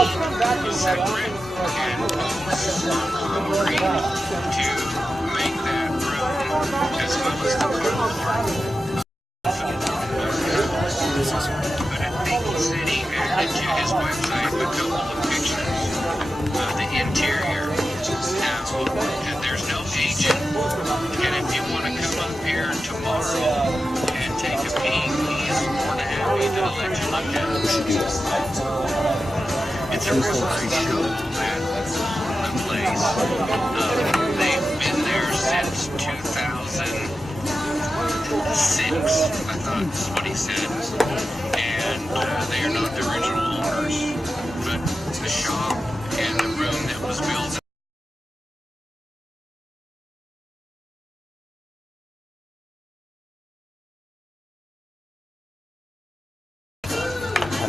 separate canvas on concrete to make that room as well as the floor. But I think he said he added to his website a couple of pictures of the interior. Now, there's no agent, and if you want to come up here tomorrow and take a peek, he's more than happy to let you look at it. It's a real nice show, man. The place. They've been there since 2006, I thought is what he said. And they are not the original owners, but the shop and the room that was built.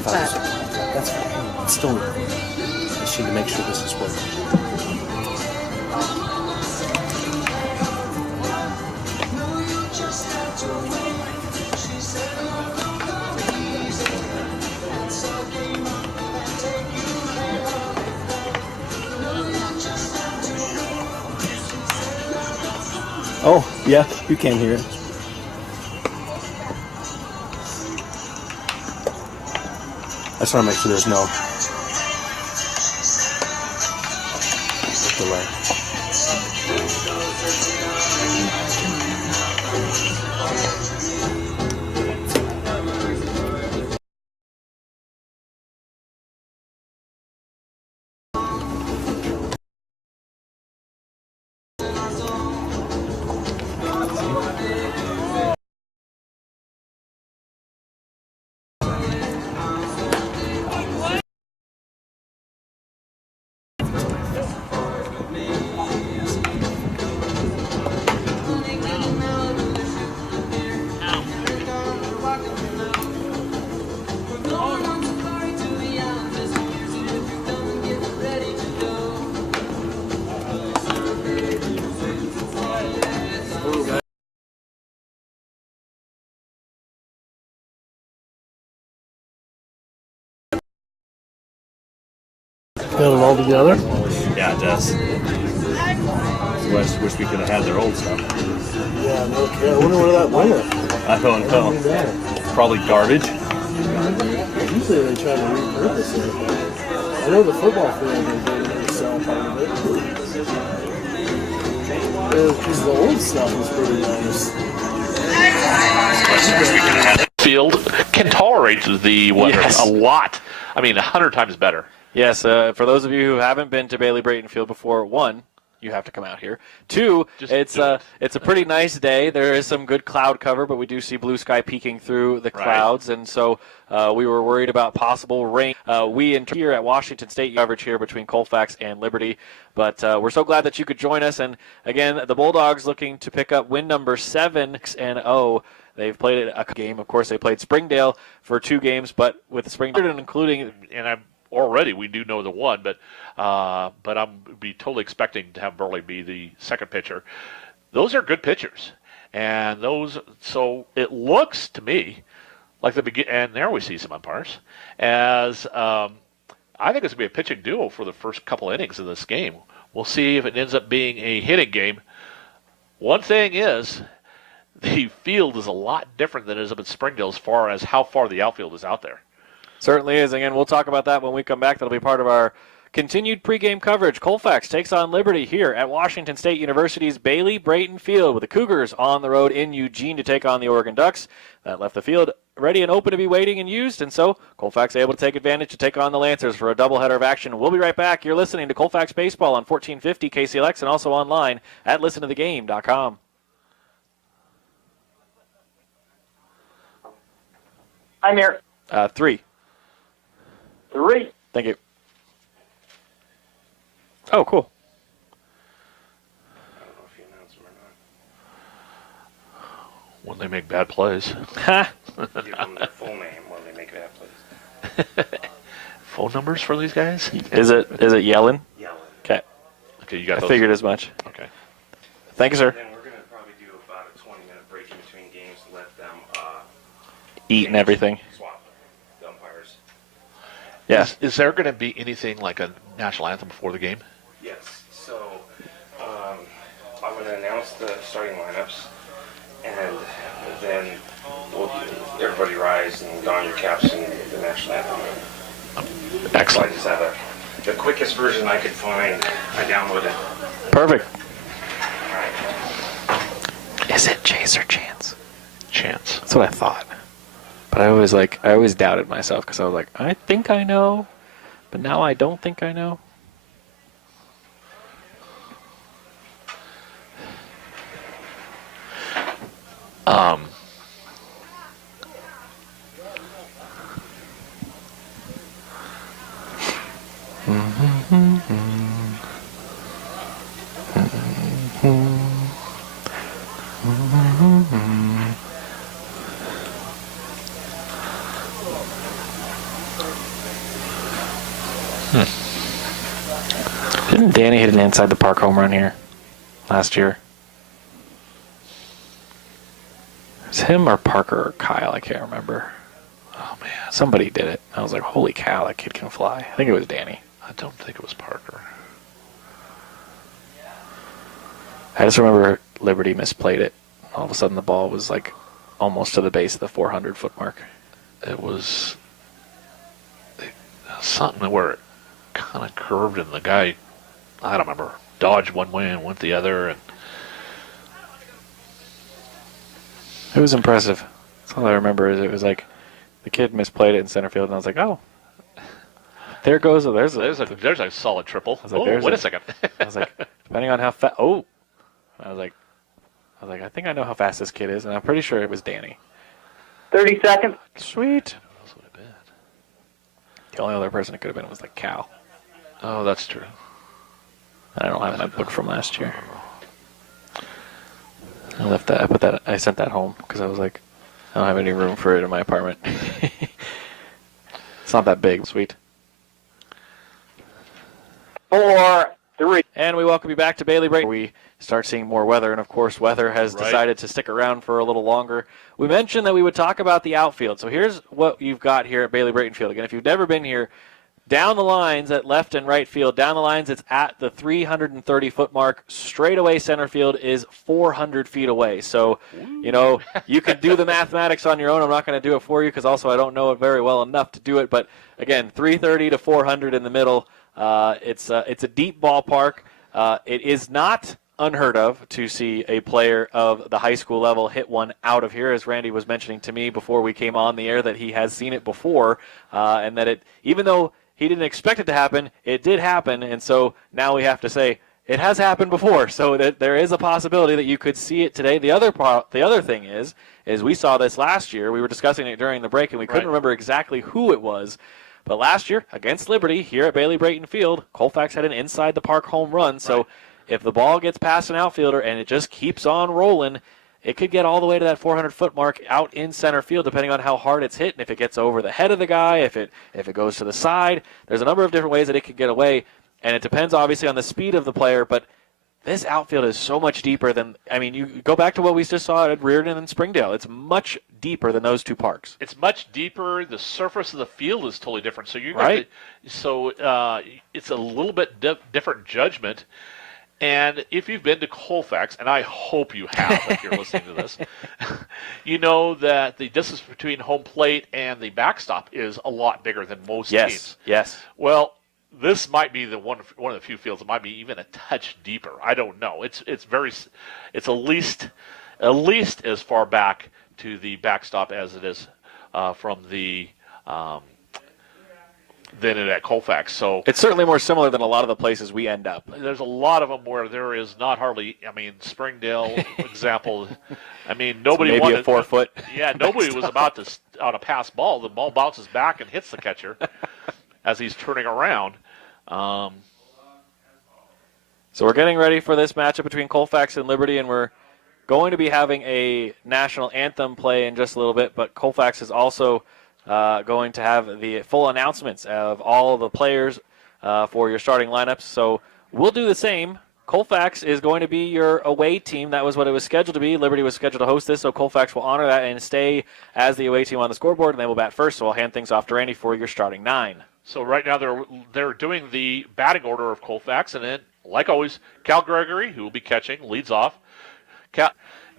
That's fine. It's still, I just need to make sure this is working. Oh, yeah, you can hear it. I just want to make sure there's no delay. Got it all together? Yeah, it does. Wish we could have had their old stuff. Yeah, no kidding. I wonder where that went. I don't know. Probably garbage. Usually they try to repurpose it. I know the football field they sell part of it. Because the old stuff was pretty nice. Wish we could have had it. Field can tolerate the weather a lot. I mean, 100 times better. Yes, for those of you who haven't been to Bailey Brayton Field before, one, you have to come out here. Two, it's a pretty nice day. There is some good cloud cover, but we do see blue sky peeking through the clouds, and so we were worried about possible rain. We here at Washington State coverage here between Colfax and Liberty, but we're so glad that you could join us. And again, the Bulldogs looking to pick up win number 7-0. They've played a game. Of course, they played Springdale for 2 games, but with Springdale including, and I'm. Already, we do know the one, but I'm be totally expecting to have Burley be the second pitcher. Those are good pitchers, and so it looks to me like and there we see some umpires as I think it's gonna be a pitching duo for the first couple innings of this game. We'll see if it ends up being a hitting game. One thing is, the field is a lot different than it is up in Springdale as far as how far the outfield is out there. Certainly is. Again, we'll talk about that when we come back. That'll be part of our continued pregame coverage. Colfax takes on Liberty here at Washington State University's Bailey Brayton Field with the Cougars on the road in Eugene to take on the Oregon Ducks. That left the field ready and open to be waiting and used, and so Colfax able to take advantage to take on the Lancers for a doubleheader of action. We'll be right back. You're listening to Colfax Baseball on 1450 KCLX and also online at listentothegame.com. I'm here. 3. 3. Thank you. Oh, cool. I don't know if you announce them or not. When they make bad plays. Give them their full name when they make bad plays. Phone numbers for these guys? Is it Yellen? Yellen. Okay. Okay, you got I those. figured as much. Okay. Thank you, sir. And then we're going to probably do about a 20-minute break in between games to let them Eat and everything. swap the umpires. Yeah. Is there going to be anything like a national anthem before the game? Yes. So I'm going to announce the starting lineups, and then everybody rise and don your caps and the national anthem. So I Excellent. just have the quickest version I could find. I downloaded. Perfect. All right. Is it Chase or Chance? Chance. That's what I thought. But I always doubted myself because I was like, I think I know, but now I don't think I know. Didn't Danny hit an inside the park home run here last year? It was him or Parker or Kyle, I can't remember. Oh man, somebody did it. I was like, holy cow, that kid can fly. I think it was Danny. I don't think it was Parker. I just remember Liberty misplayed it. All of a sudden the ball was like almost to the base of the 400-foot mark. It was something where it kind of curved and the guy, I don't remember, dodged one way and went the other. And It was impressive. That's all I remember is it was like the kid misplayed it in center field, and I was like, oh, there's a solid triple. was like, Oh, there's wait a- a second. I was like, depending on how fast. Oh, I was like, I think I know how fast this kid is, and I'm pretty sure it was Danny. 30 seconds. Sweet. That's what I bet. The only other person it could have been was like Cal. Oh, that's true. And I don't have my book from last year. I sent that home because I was like, I don't have any room for it in my apartment. It's not that big. Sweet. 4, 3. And we welcome you back to Bailey Break. We start seeing more weather, and of course, weather has Right. decided to stick around for a little longer. We mentioned that we would talk about the outfield. So here's what you've got here at Bailey Brayton Field. Again, if you've never been here, down the lines at left and right field, down the lines it's at the 330-foot mark. Straight away center field is 400 feet away. So, you can do the mathematics on your own. I'm not going to do it for you because also I don't know it very well enough to do it. But again, 330 to 400 in the middle. It's a deep ballpark. It is not unheard of to see a player of the high school level hit one out of here, as Randy was mentioning to me before we came on the air, that he has seen it before, and that even though he didn't expect it to happen, it did happen, and so now we have to say it has happened before, so that there is a possibility that you could see it today. The other thing is we saw this last year. We were discussing it during the break, and we couldn't remember exactly who it was. But last year, against Liberty, here at Bailey Brayton Field, Colfax had an inside-the-park home run. So if the ball gets past an outfielder and it just keeps on rolling, it could get all the way to that 400-foot mark out in center field, depending on how hard it's hit and if it gets over the head of the guy, if it goes to the side. There's a number of different ways that it could get away, and it depends, obviously, on the speed of the player. But this outfield is so much deeper than – you go back to what we just saw at Reardon and Springdale. It's much deeper than those two parks. It's much deeper. The surface of the field is totally different. So it's a little bit different judgment. And if you've been to Colfax, and I hope you have if you're listening to this, you know that the distance between home plate and the backstop is a lot bigger than most teams. Yes. Well, this might be one of the few fields that might be even a touch deeper. I don't know. It's at least as far back to the backstop as it is from the than it at Colfax. So it's certainly more similar than a lot of the places we end up. There's a lot of them where there is not hardly. Springdale example. Nobody maybe wanted a 4 foot. Yeah, nobody was about to on a pass ball. The ball bounces back and hits the catcher as he's turning around. So we're getting ready for this matchup between Colfax and Liberty, and we're going to be having a national anthem play in just a little bit, but Colfax is also going to have the full announcements of all the players for your starting lineups. So we'll do the same. Colfax is going to be your away team. That was what it was scheduled to be. Liberty was scheduled to host this, so Colfax will honor that and stay as the away team on the scoreboard, and they will bat first. So I'll hand things off to Randy for your starting 9. So right now they're doing the batting order of Colfax, and then, like always, Cal Gregory, who will be catching, leads off.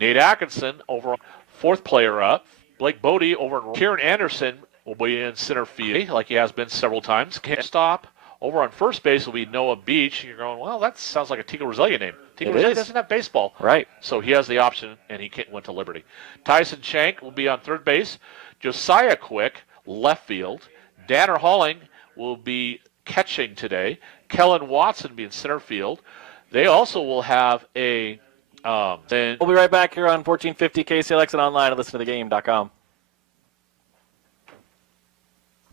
Nate Atkinson over fourth player up. Blake Bodie over in Kieran Anderson will be in center field, like he has been several times. Can't stop. Over on first base will be Noah Beach. You're going, well, that sounds like a Tico Roselia name. Tico Roselia doesn't have baseball. Right. So he has the option, and he went to Liberty. Tyson Shank will be on third base. Josiah Quick, left field. Danner Halling will be catching today. Kellen Watson will be in center field. They also will have a then We'll be right back here on 1450 KCLX and online at listentothegame.com.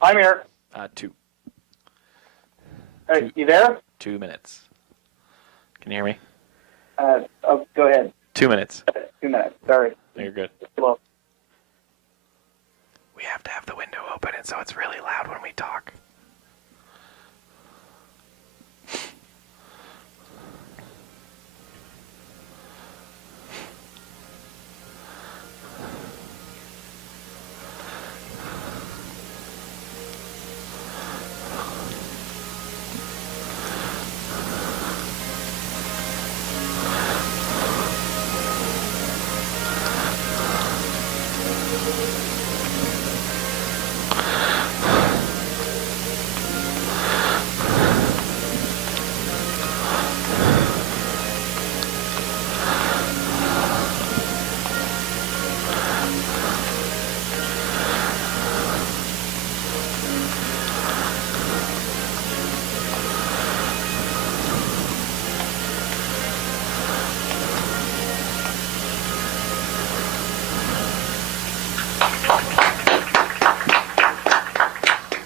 I'm here. 2 You there? 2 minutes. Can you hear me? Go ahead. 2 minutes. 2 minutes. Sorry. You're good. Hello. We have to have the window open, and so it's really loud when we talk.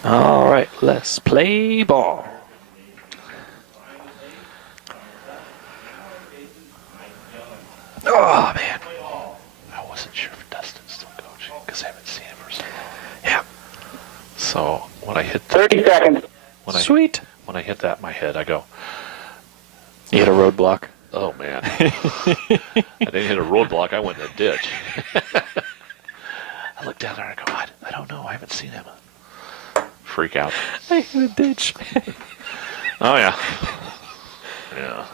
All right, let's play ball. Oh, man. I wasn't sure if Dustin's still coaching because I haven't seen him for so long. Yeah. So when I hit 30 seconds. Sweet. When I hit that in my head, I go, You hit a roadblock. oh, man. I didn't hit a roadblock. I went in a ditch. I looked down there and I go, I don't know. I haven't seen him. Freak out. I hit a ditch. Oh, yeah. Yeah.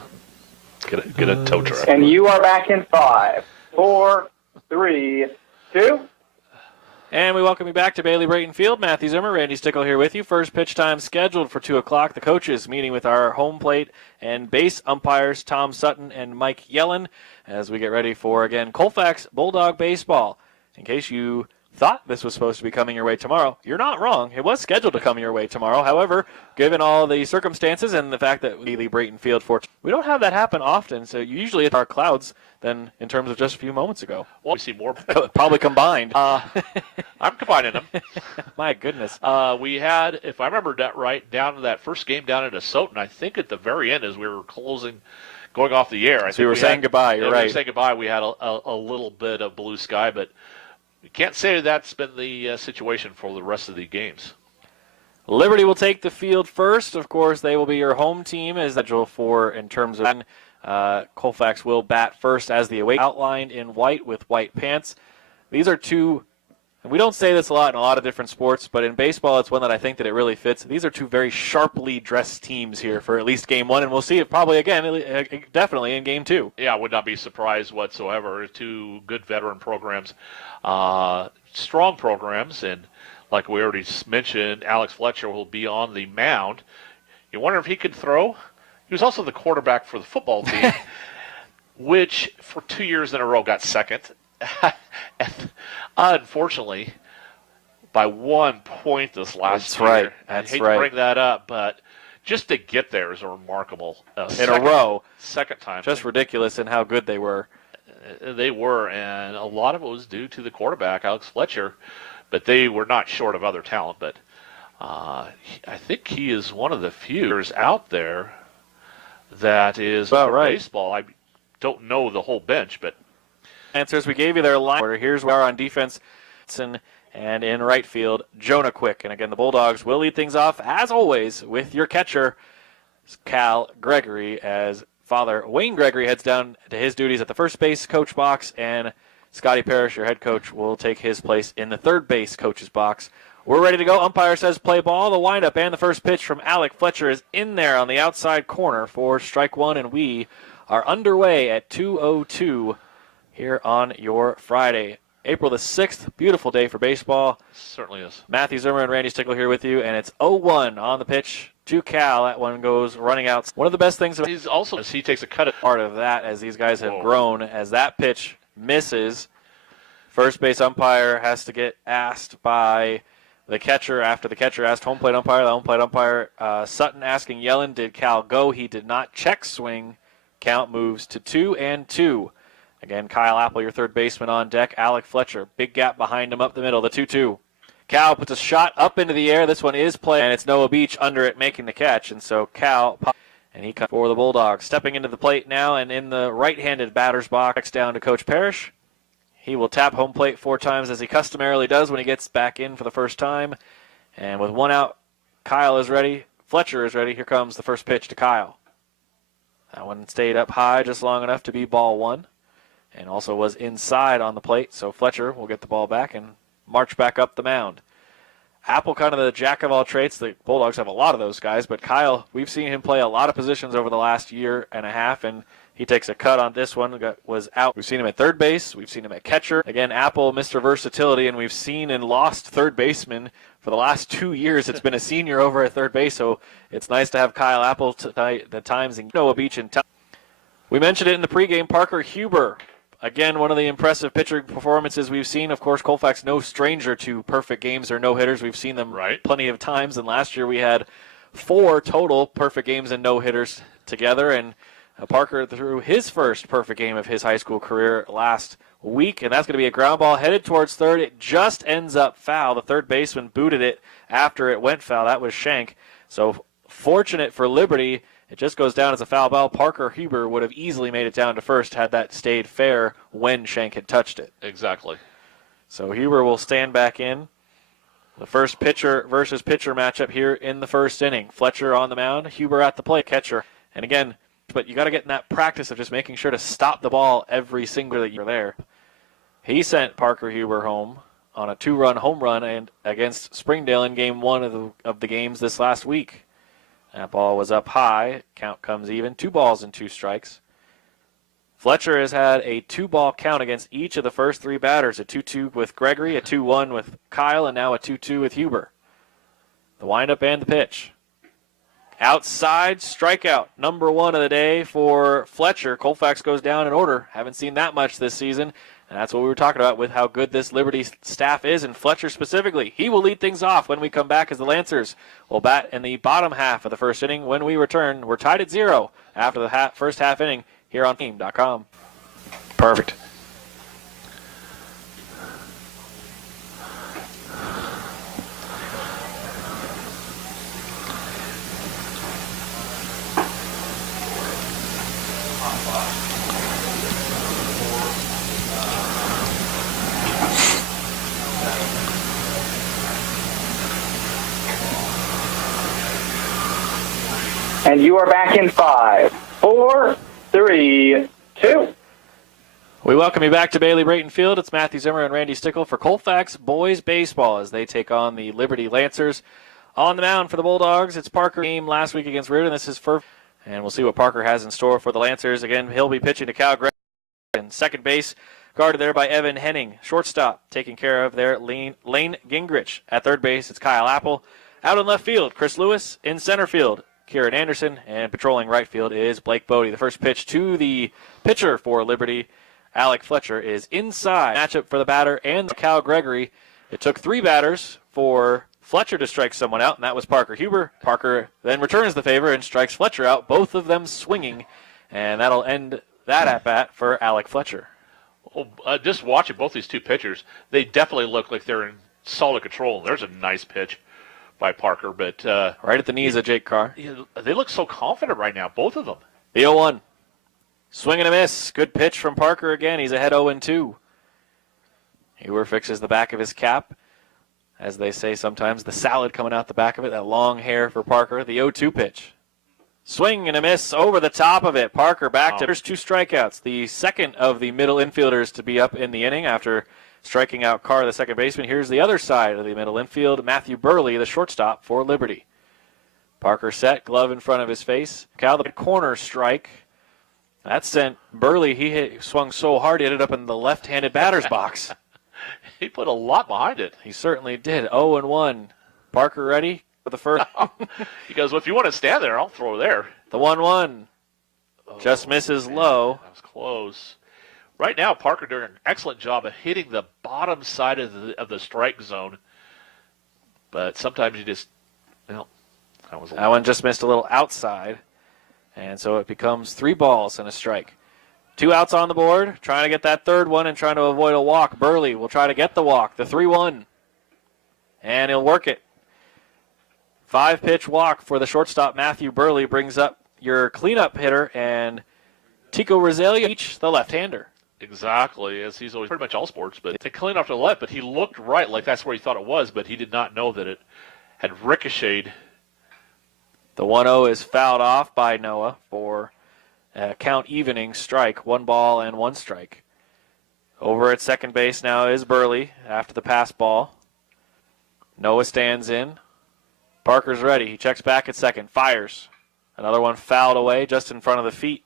Get a tow truck. And you are back in 5, 4, 3, 2. And we welcome you back to Bailey Brayton Field. Matthew Zimmer, Randy Stickle here with you. First pitch time scheduled for 2 o'clock. The coaches meeting with our home plate and base umpires, Tom Sutton and Mike Yellen, as we get ready for, again, Colfax Bulldog Baseball. In case you thought this was supposed to be coming your way tomorrow, you're not wrong. It was scheduled to come your way tomorrow. However, given all the circumstances and the fact that Bailey Brayton Field, we don't have that happen often, so usually it's our clouds than in terms of just a few moments ago. Well, we see more. Probably combined. I'm combining them. My goodness. We had, if I remember that right, down to that first game down at Asotin, I think at the very end as we were going off the air. So we were saying goodbye, you're right. We were saying goodbye. We had a little bit of blue sky, but we can't say that's been the situation for the rest of the games. Liberty will take the field first. Of course, they will be your home team as scheduled for in terms of Colfax will bat first as the away outlined in white with white pants. These are two, and we don't say this a lot in a lot of different sports, but in baseball it's one that I think that it really fits. These are two very sharply dressed teams here for at least game 1, and we'll see it probably again, definitely in game 2. Yeah, I would not be surprised whatsoever. Two good veteran programs, strong programs, and like we already mentioned, Alex Fletcher will be on the mound. You wonder if he could throw? He was also the quarterback for the football team, which for 2 years in a row got second. And unfortunately, by 1 point this last year. Right. I hate to bring that up, but just to get there is a remarkable in a row. Second time. Just ridiculous in how good they were. They were, and a lot of it was due to the quarterback, Alex Fletcher, but they were not short of other talent. But I think he is one of the few out there that is right. Baseball. I don't know the whole bench, but answers we gave you their line order. Here's where we are on defense, and in right field, Jonah Quick. And again, the Bulldogs will lead things off as always with your catcher, Cal Gregory, as Father Wayne Gregory heads down to his duties at the first base coach box, and Scotty Parrish, your head coach, will take his place in the third base coach's box. We're ready to go. Umpire says play ball. The windup and the first pitch from Alec Fletcher is in there on the outside corner for strike one, and we are underway at 2:02 here on your Friday. April the 6th, beautiful day for baseball. Certainly is. Matthew Zimmer and Randy Stickle here with you, and it's 0-1 on the pitch to Cal. That one goes running out. One of the best things about He's also, as he takes a cut at part of that, as these guys have grown, as that pitch misses, first base umpire has to get asked by the catcher. After the catcher asked home plate umpire, the home plate umpire, Sutton asking Yellen, did Cal go? He did not. Check swing. Count moves to 2-2. Again, Kyle Apple, your third baseman on deck. Alec Fletcher, big gap behind him up the middle, the 2-2. Cal puts a shot up into the air. This one is played, and it's Noah Beach under it making the catch. And so Cal, and he comes for the Bulldogs. Stepping into the plate now, and in the right-handed batter's box down to Coach Parrish. He will tap home plate 4 times, as he customarily does when he gets back in for the first time. And with 1 out, Kyle is ready. Fletcher is ready. Here comes the first pitch to Kyle. That one stayed up high just long enough to be ball 1. And also was inside on the plate, so Fletcher will get the ball back and march back up the mound. Apple, kind of the jack of all trades. The Bulldogs have a lot of those guys, but Kyle, we've seen him play a lot of positions over the last year and a half, and he takes a cut on this one. Was out. We've seen him at third base. We've seen him at catcher. Again, Apple, Mr. Versatility, and we've seen and lost third baseman for the last 2 years. It's been a senior over at third base, so it's nice to have Kyle Apple the times in Noah Beach and we mentioned it in the pregame. Parker Huber. Again, one of the impressive pitcher performances we've seen. Of course, Colfax no stranger to perfect games or no-hitters. We've seen them plenty of times, and last year we had 4 total perfect games and no-hitters together, and Parker threw his first perfect game of his high school career last week, and that's going to be a ground ball headed towards third. It just ends up foul. The third baseman booted it after it went foul. That was Schenk. So fortunate for Liberty, it just goes down as a foul ball. Parker Huber would have easily made it down to first had that stayed fair when Schenk had touched it. Exactly. So Huber will stand back in. The first pitcher versus pitcher matchup here in the first inning. Fletcher on the mound, Huber at the plate, catcher. And again, but you got to get in that practice of just making sure to stop the ball every single that you're there. He sent Parker Huber home on a 2-run home run and against Springdale in game 1 of the games this last week. That ball was up high. Count comes even. 2 balls and 2 strikes. Fletcher has had a 2-ball count against each of the first 3 batters. A 2-2 with Gregory, a 2-1 with Kyle, and now a 2-2 with Huber. The windup and the pitch. Outside strikeout, number 1 of the day for Fletcher. Colfax goes down in order. Haven't seen that much this season. And that's what we were talking about with how good this Liberty staff is, and Fletcher specifically. He will lead things off when we come back as the Lancers will bat in the bottom half of the first inning. When we return, we're tied at 0 after the first half inning here on team.com. Perfect. And you are back in 5, 4, 3, 2. We welcome you back to Bailey Brayton Field. It's Matthew Zimmer and Randy Stickle for Colfax boys baseball as they take on the Liberty Lancers. On the mound for the Bulldogs, it's Parker game last week against Reardon. This is first, and we'll see what Parker has in store for the Lancers. Again, he'll be pitching to Cal Gregg in second base, guarded there by Evan Henning. Shortstop taking care of their Lane Gingrich. At third base, it's Kyle Apple. Out in left field, Chris Lewis. In center field, Kieran Anderson, and patrolling right field is Blake Bodie. The first pitch to the pitcher for Liberty, Alec Fletcher, is inside. Matchup for the batter and Cal Gregory. It took 3 batters for Fletcher to strike someone out, and that was Parker Huber. Parker then returns the favor and strikes Fletcher out, both of them swinging, and that'll end that at-bat for Alec Fletcher. Well, just watching both these 2 pitchers, they definitely look like they're in solid control. There's a nice pitch by Parker, but right at the knees of Jake Carr. They look so confident right now, both of them. The 0-1. Swing and a miss. Good pitch from Parker again. He's ahead 0-2. Huber fixes the back of his cap. As they say sometimes, the salad coming out the back of it, that long hair for Parker. The 0-2 pitch. Swing and a miss over the top of it. Parker back to there's 2 strikeouts. The second of the middle infielders to be up in the inning after striking out Carr, the second baseman. Here's the other side of the middle infield, Matthew Burley, the shortstop for Liberty. Parker set, glove in front of his face. Cal, the corner strike. That sent Burley, he swung so hard he ended up in the left-handed batter's box. He put a lot behind it. He certainly did. 0-1. Parker ready for the first. He goes, well, if you want to stand there, I'll throw there. The 1-1. Just misses low. That was close. Right now, Parker doing an excellent job of hitting the bottom side of the strike zone. But sometimes you just, that one just missed a little outside. And so it becomes 3 balls and a strike. 2 outs on the board, trying to get that third one and trying to avoid a walk. Burley will try to get the walk, the 3-1. And he'll work it. 5-pitch walk for the shortstop, Matthew Burley, brings up your cleanup hitter, and Tico Rosalia, the left-hander. Exactly, as he's always pretty much all sports, but they clean off to the left, but he looked right, like that's where he thought it was, but he did not know that it had ricocheted. The 1-0 is fouled off by Noah for a count evening strike, 1 ball and 1 strike. Over at second base now is Burley after the pass ball. Noah stands in. Parker's ready. He checks back at second, fires. Another one fouled away just in front of the feet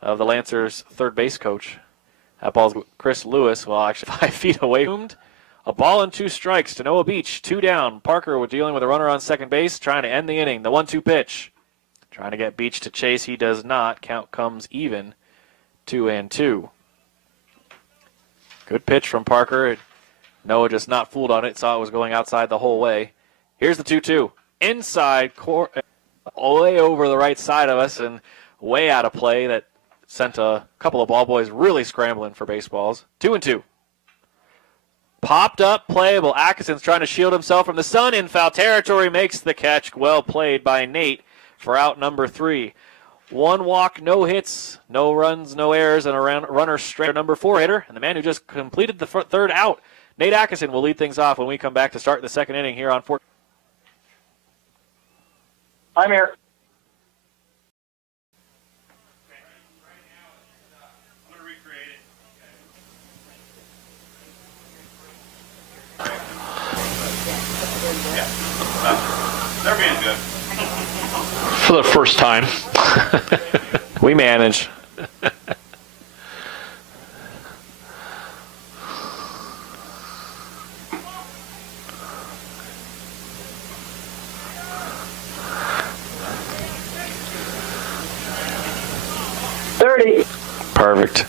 of the Lancers' third base coach. That ball's Chris Lewis, well, actually 5 feet away. A ball and 2 strikes to Noah Beach, 2 down. Parker was dealing with a runner on second base, trying to end the inning. The 1-2 pitch. Trying to get Beach to chase. He does not. Count comes even. 2-2. Good pitch from Parker. Noah just not fooled on it. Saw it was going outside the whole way. Here's the 2-2. Inside, way over the right side of us and way out of play. That sent a couple of ball boys really scrambling for baseballs. 2-2. Popped up, playable. Atkinson's trying to shield himself from the sun. In foul territory, makes the catch. Well played by Nate for out number 3. 1 walk, no hits, no runs, no errors, and a runner straight. Number 4 hitter, and the man who just completed the third out. Nate Atkinson will lead things off when we come back to start the second inning here on 4. I'm here. They're being good. For the first time. We manage. Perfect.